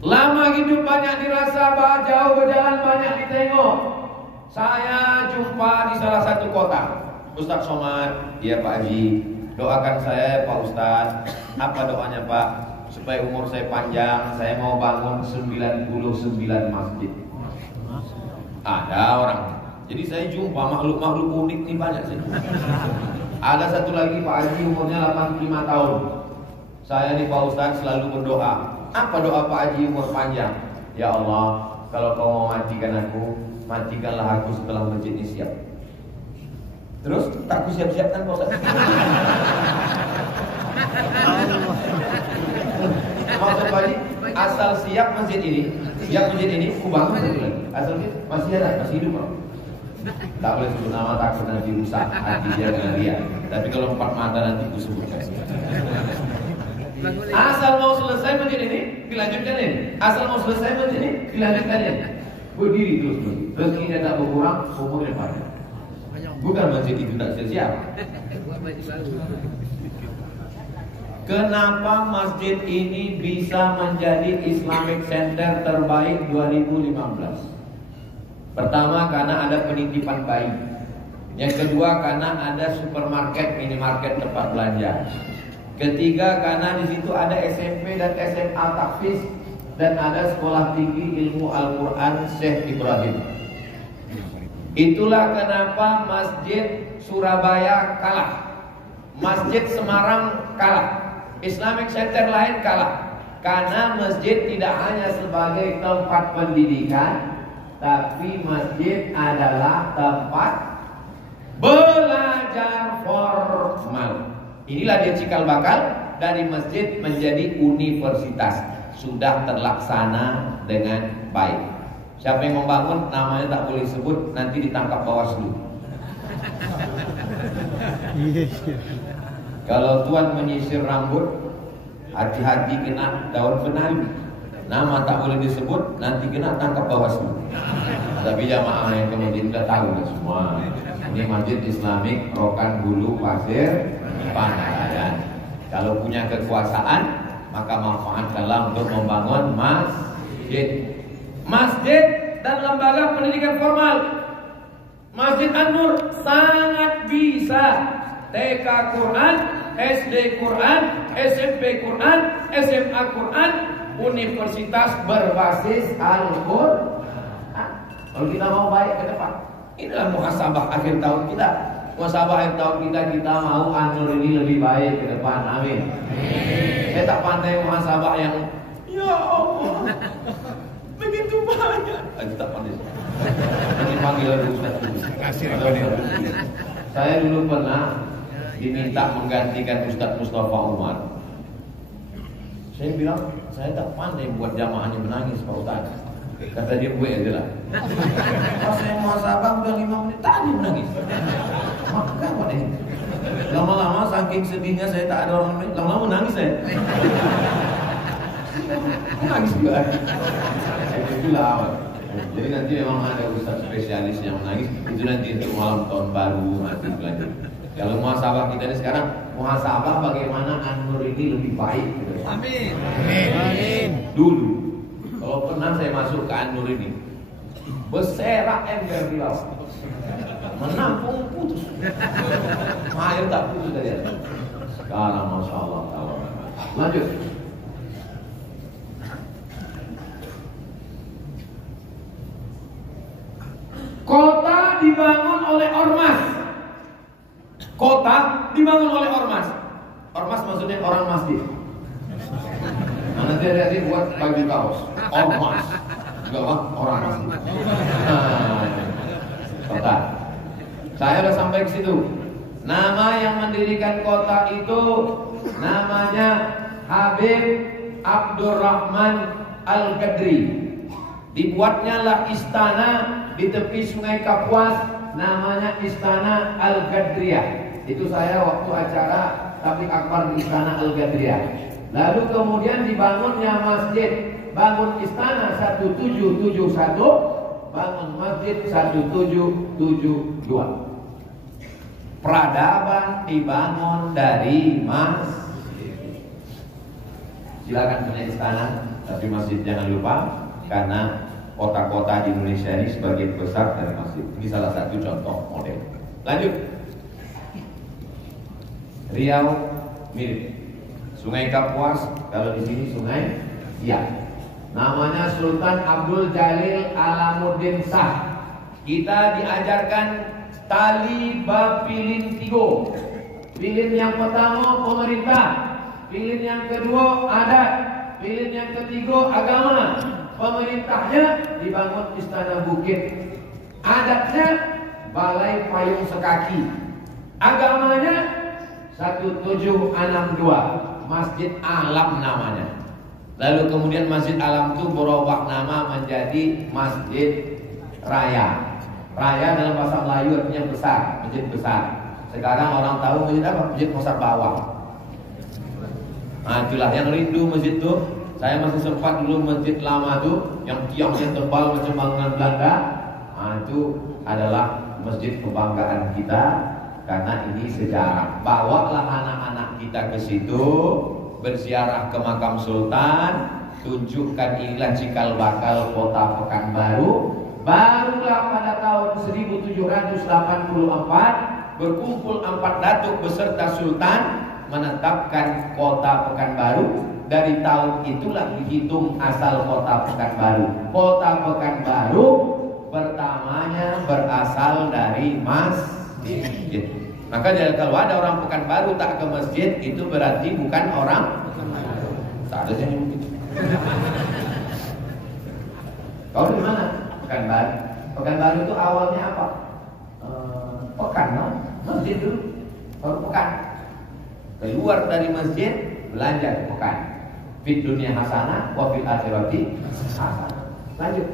Lama hidup banyak dirasa, jauh berjalan banyak ditengok. Saya jumpa di salah satu kota. Ustaz Somad, ya Pak Haji, doakan saya Pak Ustaz. Apa doanya Pak? Supaya umur saya panjang, saya mau bangun 99 masjid. Ada orang. Jadi saya jumpa makhluk-makhluk unik nih banyak sih. Ada satu lagi Pak Haji umurnya 85 tahun. Saya nih Pak Ustaz selalu berdoa. Apa doa Pak Haji umur panjang? Ya Allah, kalau kau mau matikan aku, matikanlah aku setelah masjid ini siap. Terus tak aku siap-siapkan Pak Ustaz. Maksud Pak Haji, asal siap masjid ini, ku bangun satu lagi. Asal masih ada, masih hidup Pak. Tak boleh sebut nama, takut nanti rusak hati dia dengan dia. Tapi kalau 4 mata nanti ku sebutkan. Asal mau selesai masjid ini, dilanjutkan ini. Asal mau selesai masjid ini, dilanjutkan ini. Berdiri terus. Rezekinya tak berkurang, umurnya panjang. Bukan masjid itu tak siap. Kenapa masjid ini bisa menjadi Islamic Center terbaik 2015? Pertama, karena ada penitipan bayi. Yang kedua, karena ada supermarket, minimarket, tempat belanja. Ketiga, karena di situ ada SMP dan SMA Tahfiz dan ada sekolah tinggi ilmu Al-Quran Syekh Ibrahim. Itulah kenapa Masjid Surabaya kalah, Masjid Semarang kalah, Islamic Center lain kalah. Karena masjid tidak hanya sebagai tempat pendidikan, tapi masjid adalah tempat belajar formal. Inilah dia cikal bakal dari masjid menjadi universitas. Sudah terlaksana dengan baik. Siapa yang membangun namanya tak boleh sebut, nanti ditangkap Bawaslu. Kalau tuan menyisir rambut, hati-hati kena daun penalu. Nama tak boleh disebut, nanti kena tangkap Bawaslu. Tapi jamaah yang kemudian sudah tahu semua. Ini Masjid Islamik Rokan Hulu Pasir Pangadaran. Kalau punya kekuasaan, maka manfaatkanlah untuk membangun masjid dan lembaga pendidikan formal. Masjid An-Nur sangat bisa TK Quran, SD Quran, SMP Quran, SMA Quran, universitas berbasis Al-Quran. Kalau kita mau baik ke depan, inilah muhasabah akhir tahun kita. Muhasabah akhir tahun kita mau An-Nur ini lebih baik ke depan. Amin. Saya tak pandai muhasabah yang ya Allah begitu banyak. Aku tak pandai. Ini panggilan Ustaz. Saya dulu pernah diminta menggantikan Ustaz Mustafa Umar. Saya bilang saya tak pandai buat jamaahnya menangis Pak Ustaz. Kata dia gue aja lah. Pas saya muhasabah udah 5 menit tadi menangis. Maka apa deh? Lama-lama saking sedihnya saya tak ada orang lain, lama-lama menangis saya. Menangis juga. Itulah. Jadi nanti memang ada ustaz spesialis yang menangis. Itu nanti untuk malam tahun baru nanti lanjut. Kalau muhasabah kita ini sekarang, muhasabah bagaimana An-Nur ini lebih baik. Amin. Amin. Dulu, kalau pernah saya masuk ke An-Nur ini, berserak ember di laut, menampung putus, air tak putus dari atas. Sekarang Masya Allah. Lanjut. Kota dibangun oleh ormas. Kota dibangun oleh ormas. Ormas maksudnya orang masjid. Nah, nanti ada buat baju kaos. Ormas. Juga orang masjid. Kota. Saya sudah sampai ke situ. Nama yang mendirikan kota itu namanya Habib Abdurrahman Al-Qadri. Dibuatnya lah istana di tepi sungai Kapuas, namanya Istana Al-Qadriyah. Itu saya waktu acara tabligh akbar di Istana Al-Qadriyah. Lalu kemudian dibangunnya masjid, bangun istana 1771, bangun masjid 1772. Peradaban dibangun dari masjid. Silakan punya istana, Tapi masjid jangan lupa, karena kota-kota di Indonesia ini sebagian besar dari masjid. Ini salah satu contoh model. Lanjut. Riau mirip. Sungai Kapuas, kalau di sini Sungai Siak. Namanya Sultan Abdul Jalil Alamuddin Shah. Kita diajarkan tali bapilin tigo. Pilin yang pertama pemerintah, pilin yang kedua adat, pilin yang ketiga agama. Pemerintahnya dibangun Istana Bukit, adatnya Balai Payung Sekaki, agamanya 1762 Masjid Alam namanya. Lalu kemudian Masjid Alam itu berubah nama menjadi Masjid Raya. Raya dalam bahasa Melayu artinya besar, masjid besar. Sekarang orang tahu masjid apa? Masjid Pasar Bawah. Nah itulah yang rindu masjid itu. Saya masih sempat dulu masjid lama tuh, yang tiangnya tebal macam bangunan Belanda. Nah itu adalah masjid kebanggaan kita, karena ini sejarah. Bawalah anak-anak kita ke situ, berziarah ke makam Sultan, tunjukkan inilah cikal bakal kota Pekanbaru. Barulah pada tahun 1784 berkumpul 4 datuk beserta Sultan menetapkan kota Pekanbaru. Dari tahun itulah dihitung asal kota Pekanbaru. Kota Pekanbaru pertamanya berasal dari masjid. Maka kalau ada orang Pekanbaru tak ke masjid, itu berarti bukan orang Pekanbaru. Seharusnya begitu. Kau di mana? Pekanbaru. Pekanbaru itu awalnya apa? Pekan, no? Masjid dulu, baru pekan. Keluar dari masjid, belanja ke pekan. Fid dunia hasanah, wa fil akhirati hasanah. Lanjut.